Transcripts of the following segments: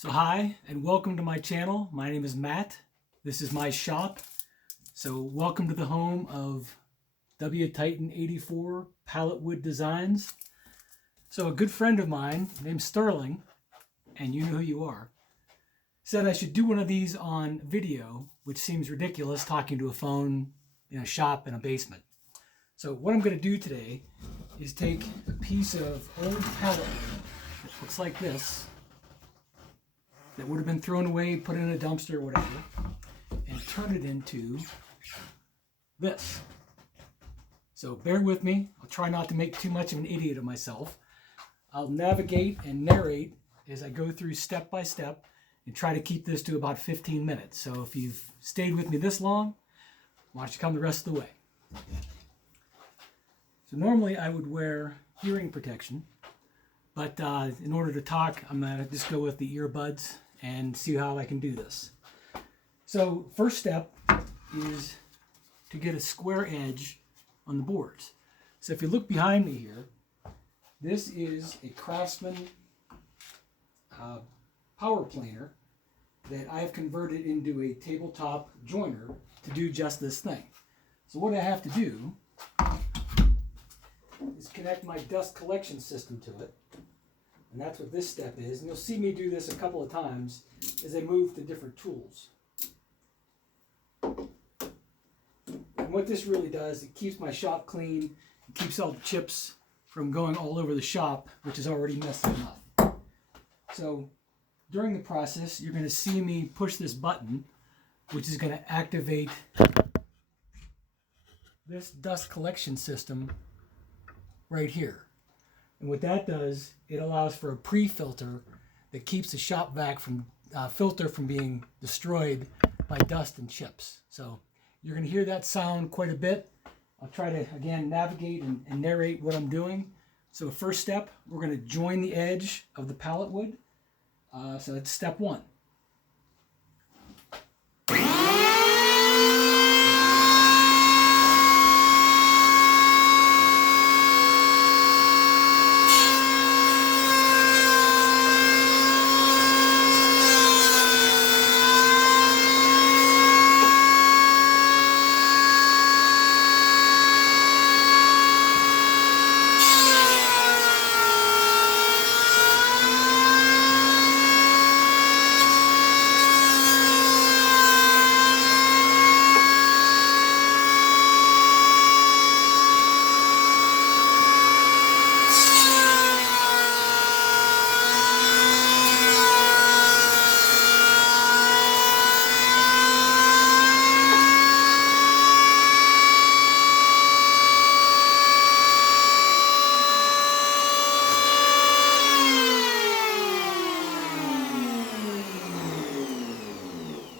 So hi and welcome to my channel. My name is Matt. This is my shop. So welcome to the home of W Titan 84 Pallet Wood Designs. So a good friend of mine named Sterling, and you know who you are, said I should do one of these on video, which seems ridiculous talking to a phone in a shop in a basement. So what I'm going to do today is take a piece of old pallet wood that looks like this, that would have been thrown away, put in a dumpster or whatever, and turn it into this. So bear with me. I'll try not to make too much of an idiot of myself. I'll navigate and narrate as I go through step by step and try to keep this to about 15 minutes. So if you've stayed with me this long, why don't you come the rest of the way. So normally I would wear hearing protection, but in order to talk, I'm going to just go with the earbuds and see how I can do this. So first step is to get a square edge on the boards. So if you look behind me here, this is a Craftsman power planer that I have converted into a tabletop joiner to do just this thing. So what I have to do is connect my dust collection system to it. And that's what this step is. And you'll see me do this a couple of times as I move to different tools. And what this really does, it keeps my shop clean. It keeps all the chips from going all over the shop, which is already messy enough. So during the process, you're going to see me push this button, which is going to activate this dust collection system right here. And what that does, it allows for a pre-filter that keeps the shop vac from filter from being destroyed by dust and chips. So you're going to hear that sound quite a bit. I'll try to again navigate and narrate what I'm doing. So first step, we're going to join the edge of the pallet wood. So that's step one.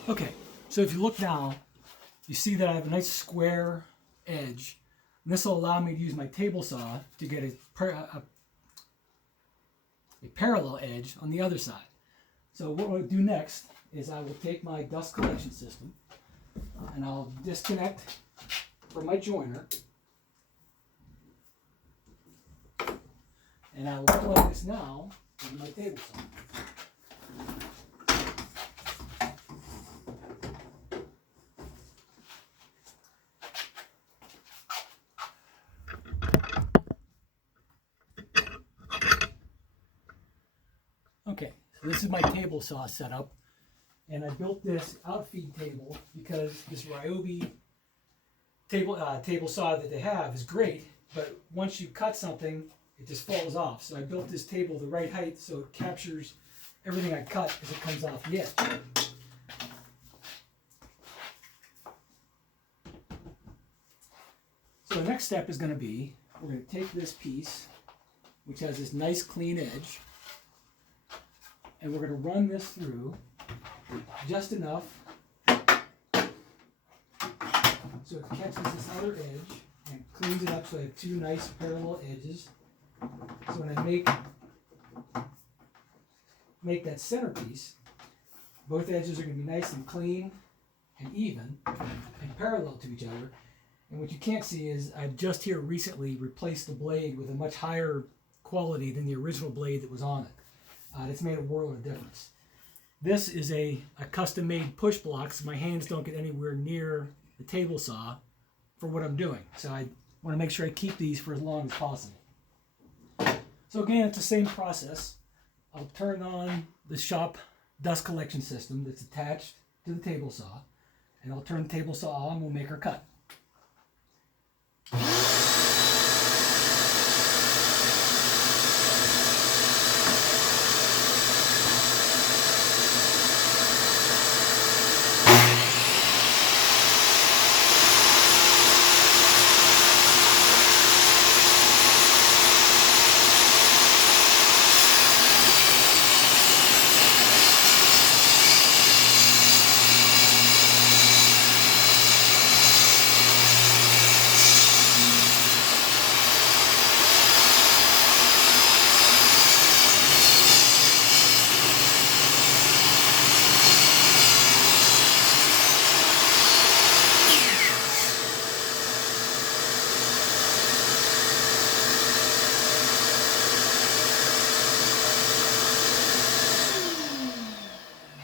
Okay, so if you look now, you see that I have a nice square edge. And this will allow me to use my table saw to get a parallel edge on the other side. So what I'll do next is I will take my dust collection system and I'll disconnect from my joiner. And I will plug this now into my table saw. Okay, so this is my table saw setup, and I built this outfeed table because this Ryobi table saw that they have is great, but once you cut something, it just falls off. So I built this table the right height so it captures everything I cut as it comes off the edge. So the next step is going to be, we're going to take this piece, which has this nice clean edge, and we're going to run this through just enough so it catches this other edge and cleans it up so I have two nice parallel edges. So when I make that centerpiece, both edges are going to be nice and clean and even and parallel to each other. And what you can't see is I've just here recently replaced the blade with a much higher quality than the original blade that was on it. It's made a world of difference. This is a custom-made push block, so my hands don't get anywhere near the table saw for what I'm doing. So I want to make sure I keep these for as long as possible. So again, it's the same process. I'll turn on the shop dust collection system that's attached to the table saw, and I'll turn the table saw on and we'll make our cut.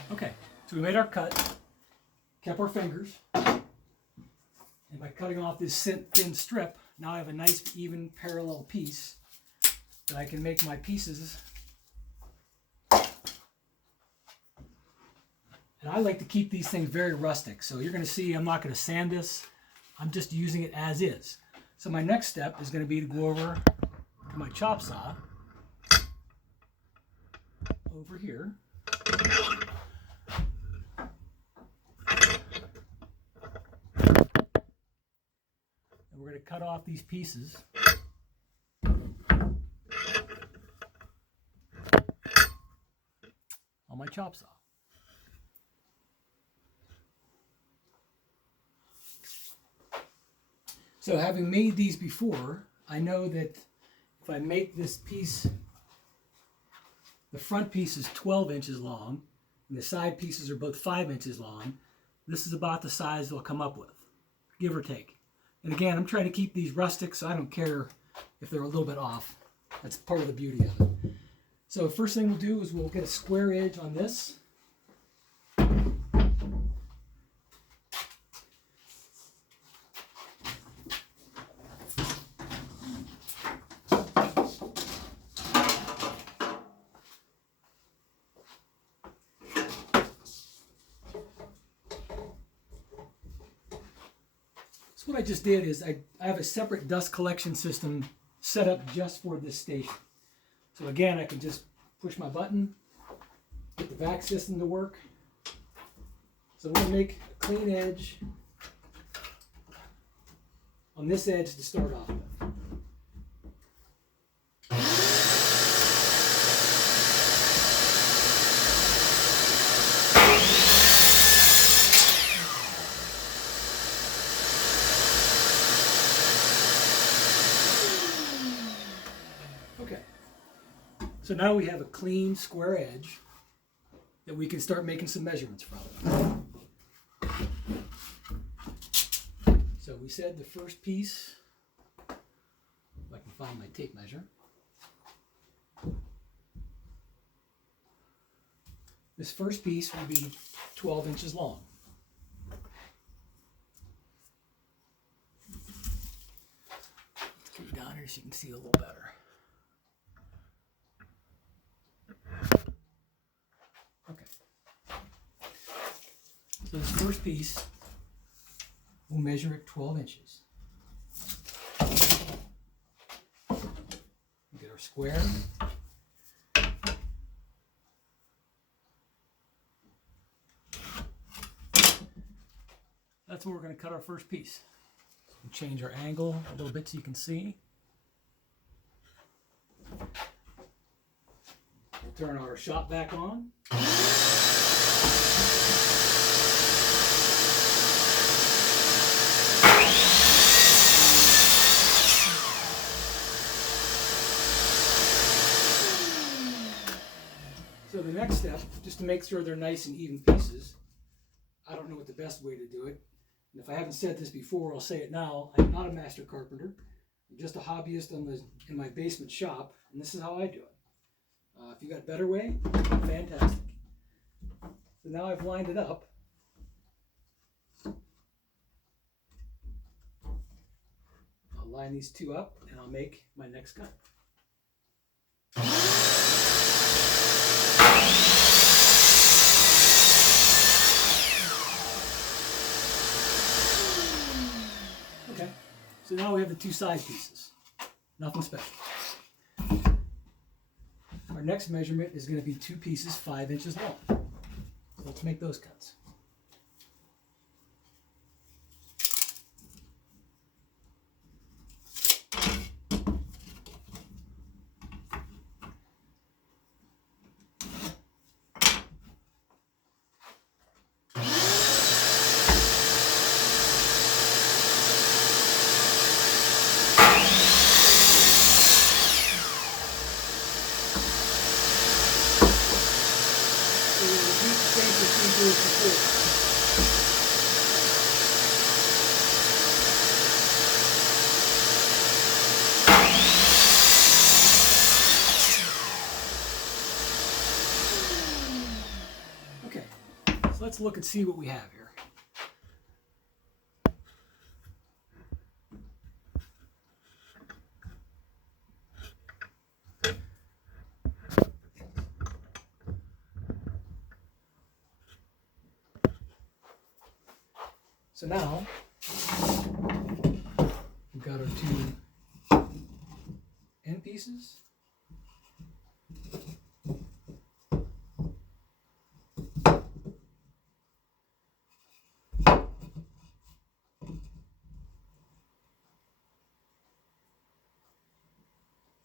Okay, so we made our cut, kept our fingers, and by cutting off this thin strip, now I have a nice even parallel piece that I can make my pieces. And I like to keep these things very rustic, so you're going to see I'm not going to sand this, I'm just using it as is. So my next step is going to be to go over to my chop saw, over here. We're going to cut off these pieces. On my chop saw. So having made these before, I know that if I make this piece, the front piece is 12 inches long, and the side pieces are both 5 inches long, this is about the size they'll come up with, give or take. And again, I'm trying to keep these rustic, so I don't care if they're a little bit off. That's part of the beauty of it. So first thing we'll do is we'll get a square edge on this. What I just did is I have a separate dust collection system set up just for this station. So again, I can just push my button, get the vac system to work. So I'm going to make a clean edge on this edge to start off with. So now we have a clean square edge that we can start making some measurements from. So we said the first piece, if I can find my tape measure. This first piece will be 12 inches long. Let's get it down here so you can see a little better. So this first piece, we'll measure it 12 inches. Get our square. That's where we're going to cut our first piece. We'll change our angle a little bit so you can see. We'll turn our shop back on. So the next step, just to make sure they're nice and even pieces, I don't know what the best way to do it. And if I haven't said this before, I'll say it now. I'm not a master carpenter. I'm just a hobbyist in my basement shop, and this is how I do it. If you got a better way, fantastic. So now I've lined it up. I'll line these two up and I'll make my next cut. Okay, so now we have the two side pieces. Nothing special. Our next measurement is going to be two pieces 5 inches long. So let's make those cuts. Okay, so let's look and see what we have here. So now, we've got our two end pieces.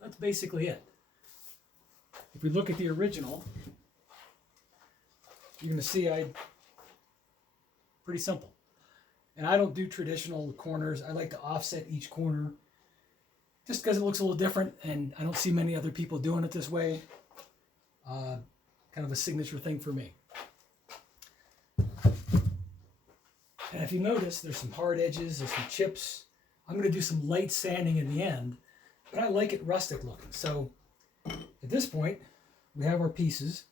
That's basically it. If we look at the original, you're going to see pretty simple. And I don't do traditional corners. I like to offset each corner just because it looks a little different, and I don't see many other people doing it this way. Kind of a signature thing for me. And if you notice, there's some hard edges, there's some chips. I'm going to do some light sanding in the end, but I like it rustic looking. So at this point, we have our pieces.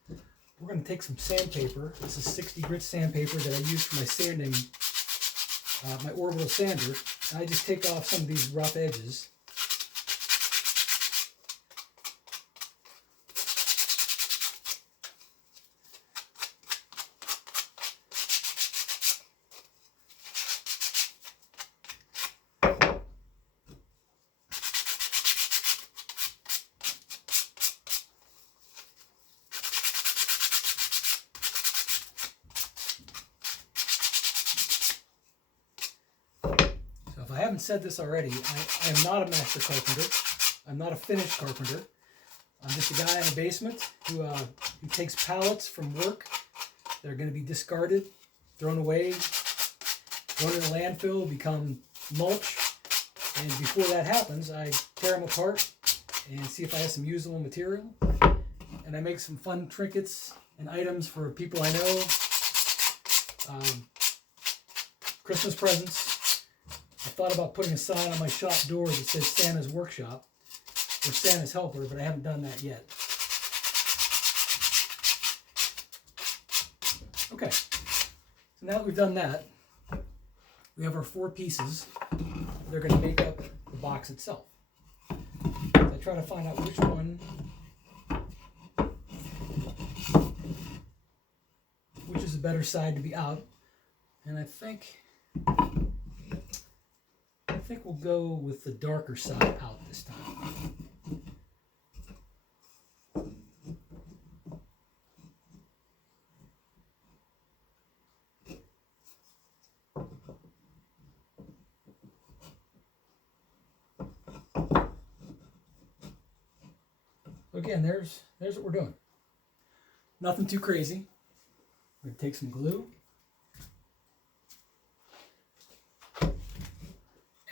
We're going to take some sandpaper. This is 60 grit sandpaper that I use for my sanding, my orbital sander. And I just take off some of these rough edges. If I haven't said this already, I am not a master carpenter. I'm not a finished carpenter. I'm just a guy in a basement who takes pallets from work that are going to be discarded, thrown away, thrown in a landfill, become mulch. And before that happens, I tear them apart and see if I have some usable material. And I make some fun trinkets and items for people I know. Christmas presents. I thought about putting a sign on my shop door that says Santa's Workshop or Santa's Helper, but I haven't done that yet. Okay, so now that we've done that, we have our 4 pieces. They're going to make up the box itself. I try to find out which is the better side to be out, and I think we'll go with the darker side out this time. Again, there's what we're doing. Nothing too crazy. We're going to take some glue.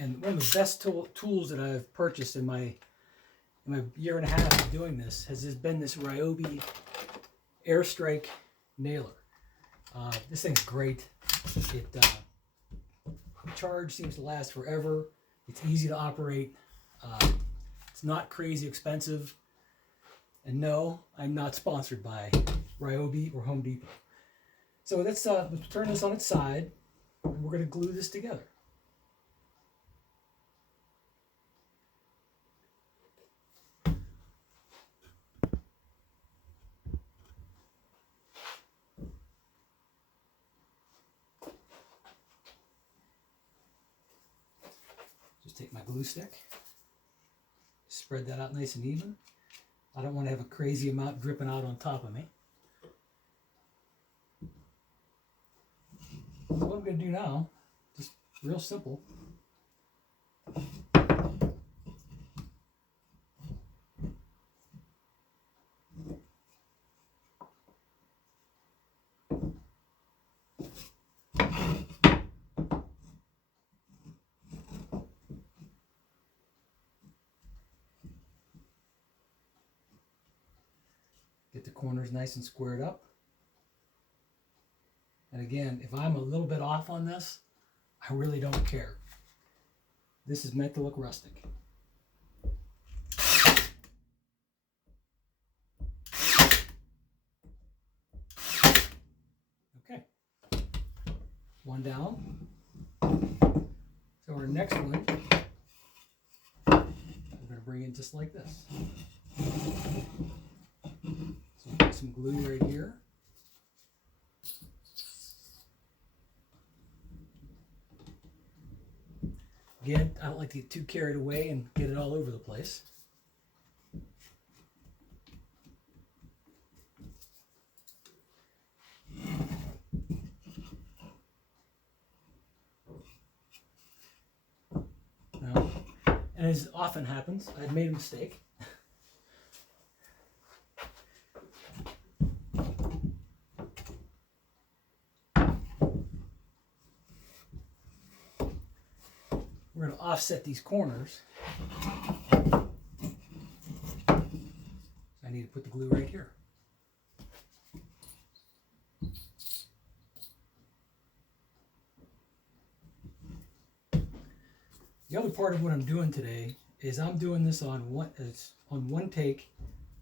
And one of the best tools that I've purchased in my year and a half of doing this has been this Ryobi Airstrike nailer. This thing's great. The charge seems to last forever. It's easy to operate. It's not crazy expensive. And no, I'm not sponsored by Ryobi or Home Depot. So let's turn this on its side, and we're going to glue this together. Just take my glue stick, spread that out nice and even. I don't want to have a crazy amount dripping out on top of me. So what I'm going to do now, just real simple. Get the corners nice and squared up. And again, if I'm a little bit off on this, I really don't care. This is meant to look rustic. Okay. One down. So our next one, we're going to bring in just like this. So put some glue right here. Again, I don't like to get too carried away and get it all over the place. Now, and as often happens, I've made a mistake. We're going to offset these corners. I need to put the glue right here. The other part of what I'm doing today is I'm doing this on one take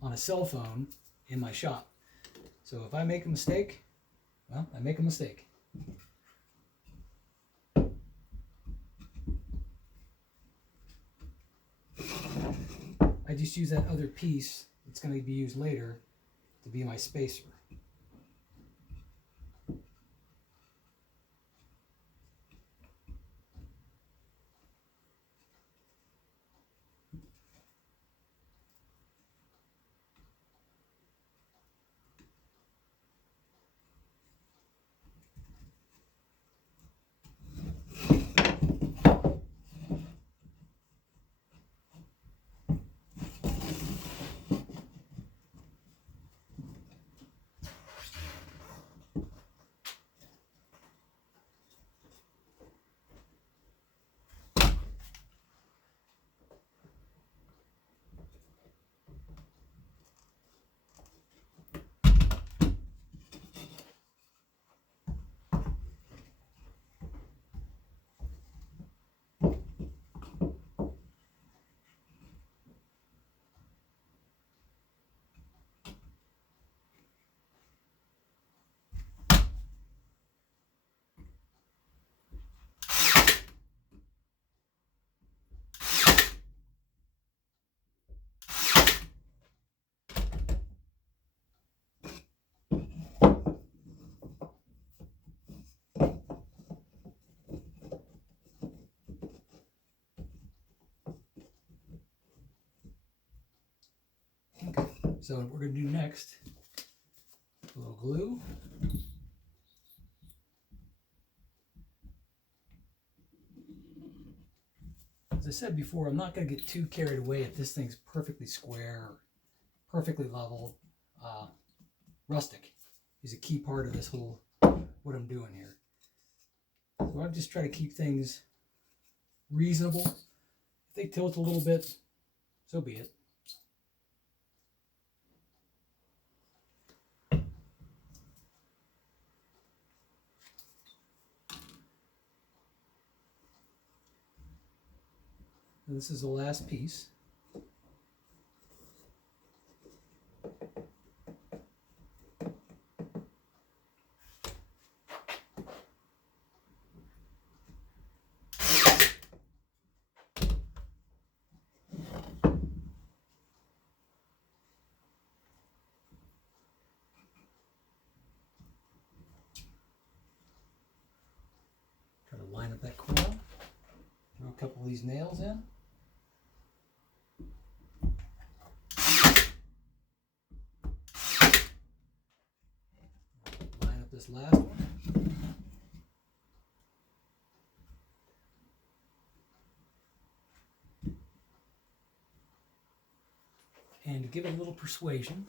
on a cell phone in my shop. So if I make a mistake, well, I make a mistake. I just use that other piece that's going to be used later to be my spacer. Okay, so what we're going to do next, a little glue. As I said before, I'm not going to get too carried away if this thing's perfectly square, perfectly level. Rustic is a key part of this whole, what I'm doing here. So I'm just trying to keep things reasonable. If they tilt a little bit, so be it. And this is the last piece. couple of these nails in. Line up this last one. And to give it a little persuasion,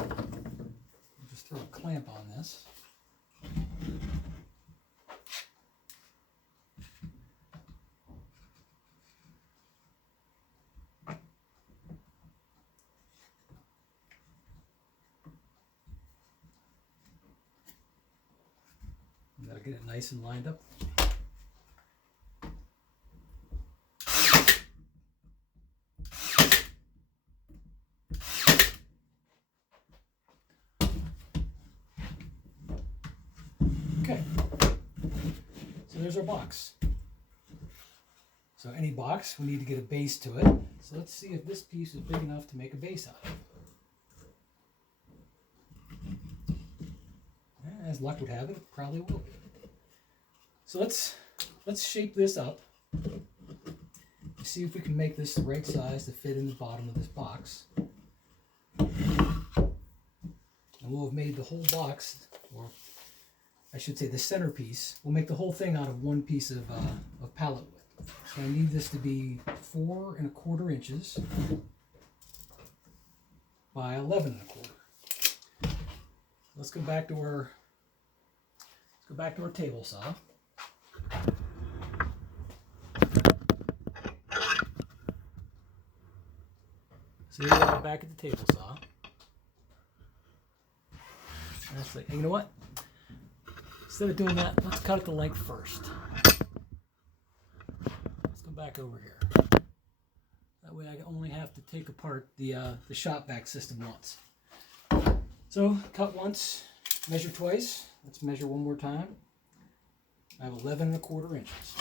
I'll just throw a clamp on this. Gotta get it nice and lined up. Okay, so there's our box. So any box, we need to get a base to it. So let's see if this piece is big enough to make a base out of. As luck would have it, it probably will be. So let's shape this up. See if we can make this the right size to fit in the bottom of this box. And we'll have made the whole box, or I should say the centerpiece. We'll make the whole thing out of one piece of pallet wood. So I need this to be 4 1/4 inches by 11 1/4. Let's go back to our table saw. So here we are back at the table saw. And it's like, hey, you know what? Instead of doing that, let's cut it to length first. Let's go back over here. That way I only have to take apart the shop vac system once. So cut once, measure twice. Let's measure one more time. I have 11 1/4 inches.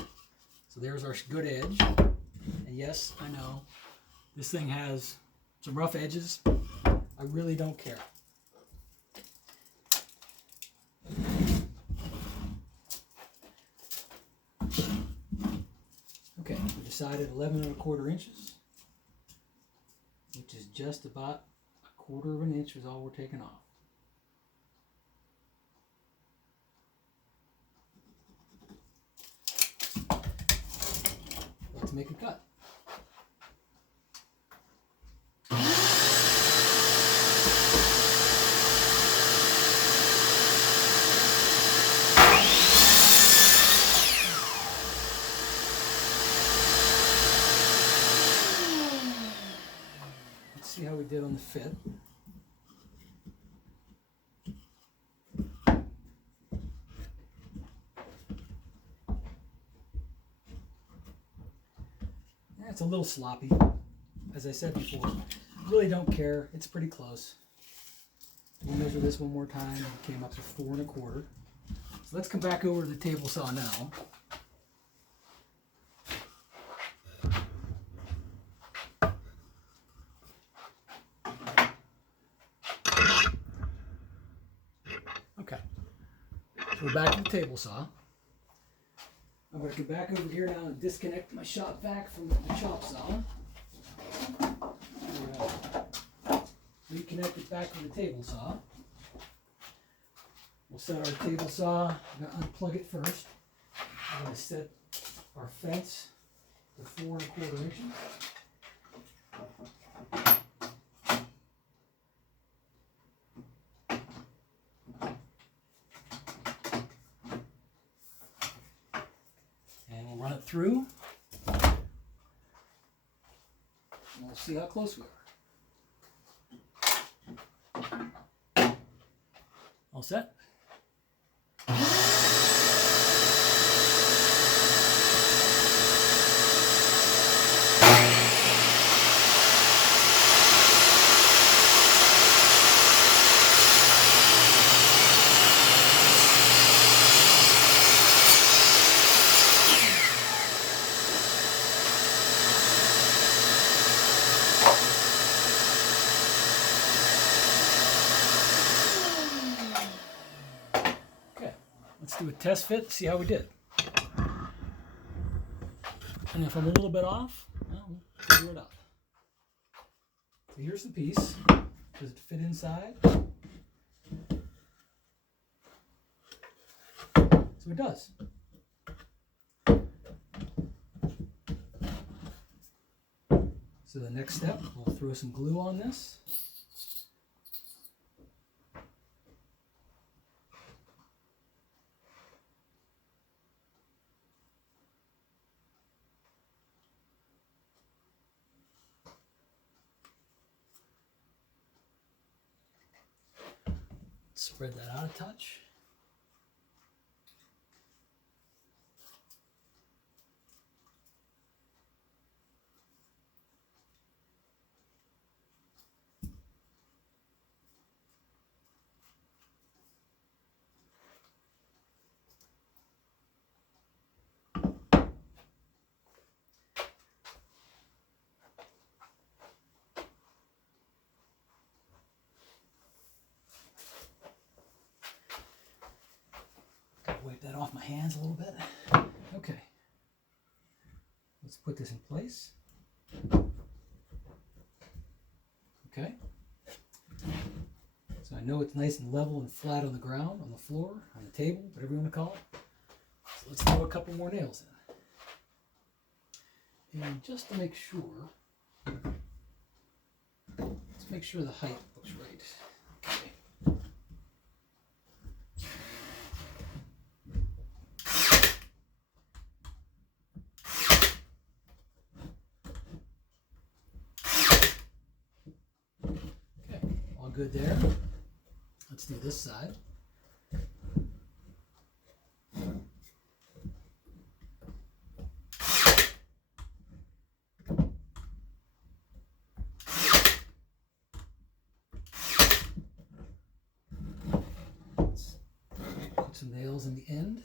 So there's our good edge. And yes, I know this thing has some rough edges. I really don't care. Okay, we decided 11 1/4 inches, which is just about 1/4 of an inch is all we're taking off. Let's make a cut. Let's see how we did on the fit. It's a little sloppy, as I said before. Really don't care. It's pretty close. We'll measure this one more time. It came up to 4 1/4. So let's come back over to the table saw now. Okay. So we're back to the table saw. I'm going to go back over here now and disconnect my shop vac from the chop saw. Reconnect it back to the table saw. We'll set our table saw. I'm going to unplug it first. I'm going to set our fence to 4 1/4 inches. Run it through, and we'll see how close we are. All set? Let's do a test fit, see how we did. And if I'm a little bit off, well, we'll figure it out. So here's the piece. Does it fit inside? So it does. So the next step, we'll throw some glue on this. Spread that out a touch. Wipe that off my hands a little bit. Okay. Let's put this in place. Okay. So I know it's nice and level and flat on the ground, on the floor, on the table, whatever you want to call it. So let's throw a couple more nails in. And just to make sure, let's make sure the height looks right. Okay. Good there. Let's do this side. Let's put some nails in the end.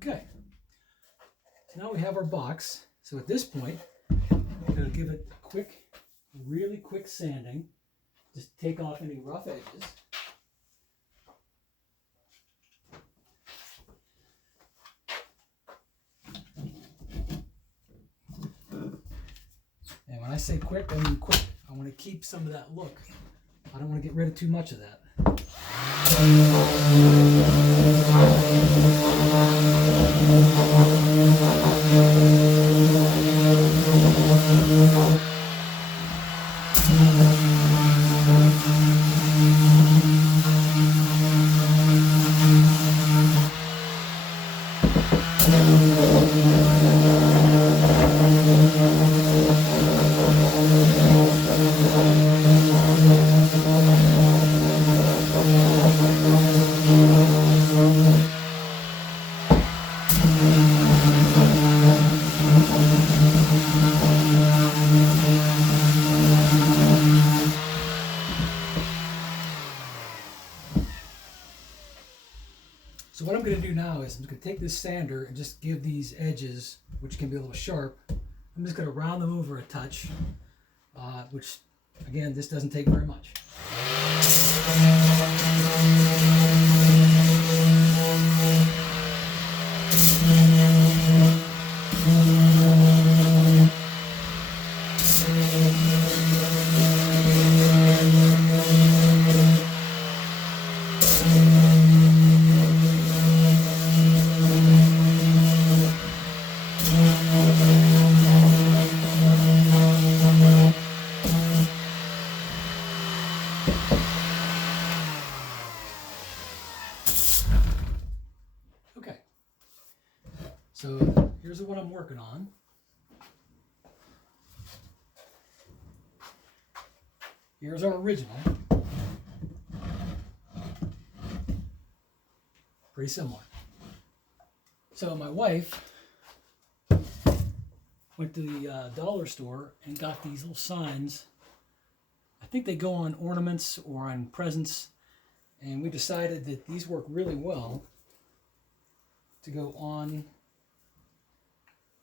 Okay, so now we have our box. So at this point, I'm going to give it a quick, really quick sanding. Just take off any rough edges. And when I say quick, I mean quick. I want to keep some of that look. I don't want to get rid of too much of that. So what I'm going to do now is I'm going to take this sander and just give these edges, which can be a little sharp, I'm just going to round them over a touch, which again, this doesn't take very much. So here's what I'm working on. Here's our original. Pretty similar. So my wife went to the dollar store and got these little signs. I think they go on ornaments or on presents. And we decided that these work really well to go on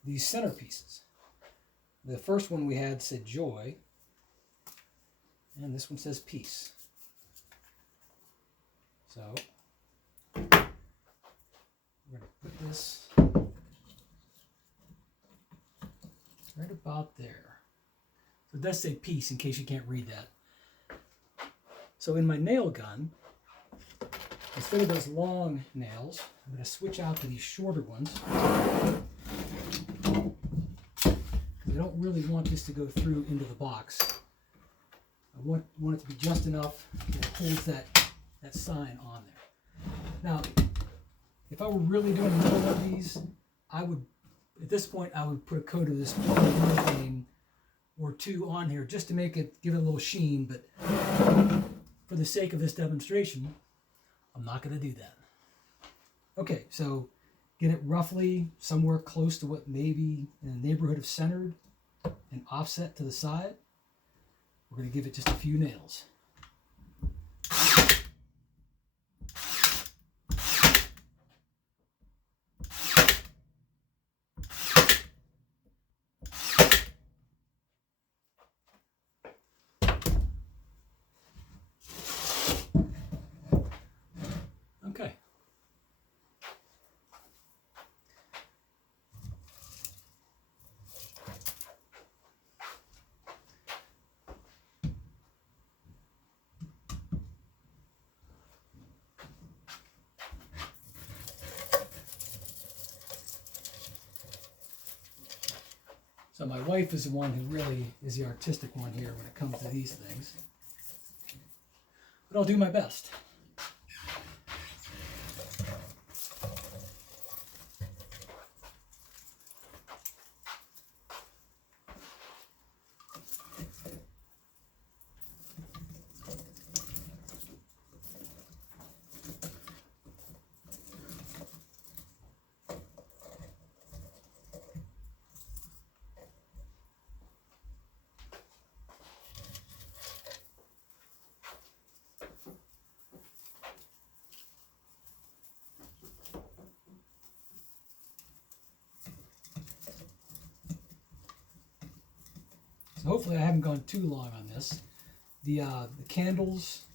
these centerpieces. The first one we had said joy, and this one says peace. So we're going to put this right about there. So it does say peace in case you can't read that. So in my nail gun, instead of those long nails, I'm going to switch out to these shorter ones. I don't really want this to go through into the box. I want it to be just enough that it holds that sign on there. Now, if I were really doing another one of these, I would, at this point, I would put a coat of this thing or two on here just to make it, give it a little sheen, but for the sake of this demonstration, I'm not going to do that. Okay, so get it roughly somewhere close to what maybe in the neighborhood of centered and offset to the side. We're going to give it just a few nails. Okay. So my wife is the one who really is the artistic one here when it comes to these things. But I'll do my best. So hopefully I haven't gone too long on this. The candles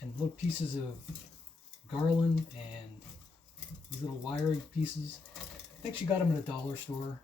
and little pieces of garland and these little wiring pieces, I think she got them at a dollar store.